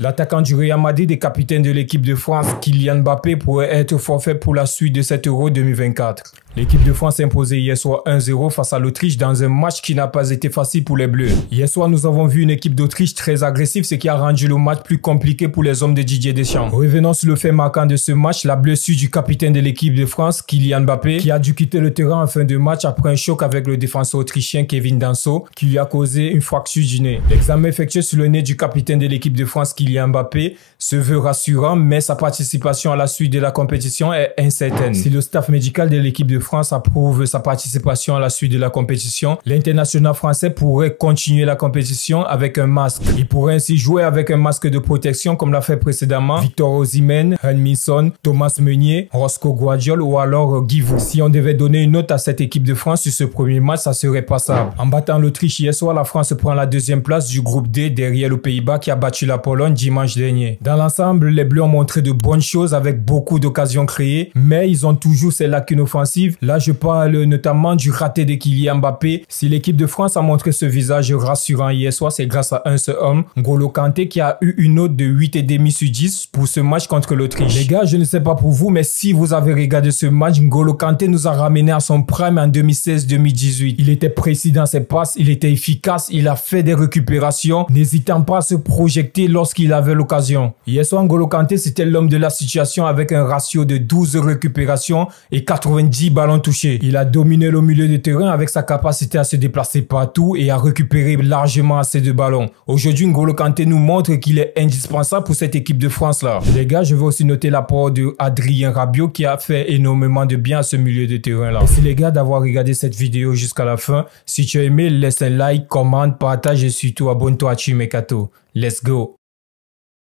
L'attaquant du Real Madrid et capitaine de l'équipe de France, Kylian Mbappé, pourrait être forfait pour la suite de cet Euro 2024. L'équipe de France s'est imposée hier soir 1-0 face à l'Autriche dans un match qui n'a pas été facile pour les Bleus. Hier soir, nous avons vu une équipe d'Autriche très agressive, ce qui a rendu le match plus compliqué pour les hommes de Didier Deschamps. Revenons sur le fait marquant de ce match, la blessure du capitaine de l'équipe de France, Kylian Mbappé, qui a dû quitter le terrain en fin de match après un choc avec le défenseur autrichien Kevin Danso, qui lui a causé une fracture du nez. L'examen effectué sur le nez du capitaine de l'équipe de France, Kylian Mbappé, se veut rassurant, mais sa participation à la suite de la compétition est incertaine. Si le staff médical de l'équipe de France approuve sa participation à la suite de la compétition, l'international français pourrait continuer la compétition avec un masque. Il pourrait ainsi jouer avec un masque de protection comme l'a fait précédemment Victor Osimhen, Heung-min Son, Thomas Meunier, Roscoe Guardiola ou alors Guivou. Si on devait donner une note à cette équipe de France sur ce premier match, ça serait passable. En battant l'Autriche hier soir, la France prend la deuxième place du groupe D derrière le Pays-Bas qui a battu la Pologne dimanche dernier. Dans l'ensemble, les Bleus ont montré de bonnes choses avec beaucoup d'occasions créées, mais ils ont toujours ces lacunes offensives. Là, je parle notamment du raté de Kylian Mbappé. Si l'équipe de France a montré ce visage rassurant hier soir, c'est grâce à un seul homme, N'Golo Kanté, qui a eu une note de 8,5 sur 10 pour ce match contre l'Autriche. Les gars, je ne sais pas pour vous, mais si vous avez regardé ce match, N'Golo Kanté nous a ramené à son prime en 2016-2018. Il était précis dans ses passes, il était efficace, il a fait des récupérations, n'hésitant pas à se projeter lorsqu'il avait l'occasion. Hier soir, N'Golo Kanté, c'était l'homme de la situation avec un ratio de 12 récupérations et 90 ballons touchés. Il a dominé le milieu de terrain avec sa capacité à se déplacer partout et à récupérer largement assez de ballons. Aujourd'hui, N'Golo Kanté nous montre qu'il est indispensable pour cette équipe de France-là. Les gars, je vais aussi noter l'apport de Adrien Rabiot qui a fait énormément de bien à ce milieu de terrain-là. Merci les gars d'avoir regardé cette vidéo jusqu'à la fin. Si tu as aimé, laisse un like, commente, partage et surtout abonne-toi à Team Mercato. Let's go!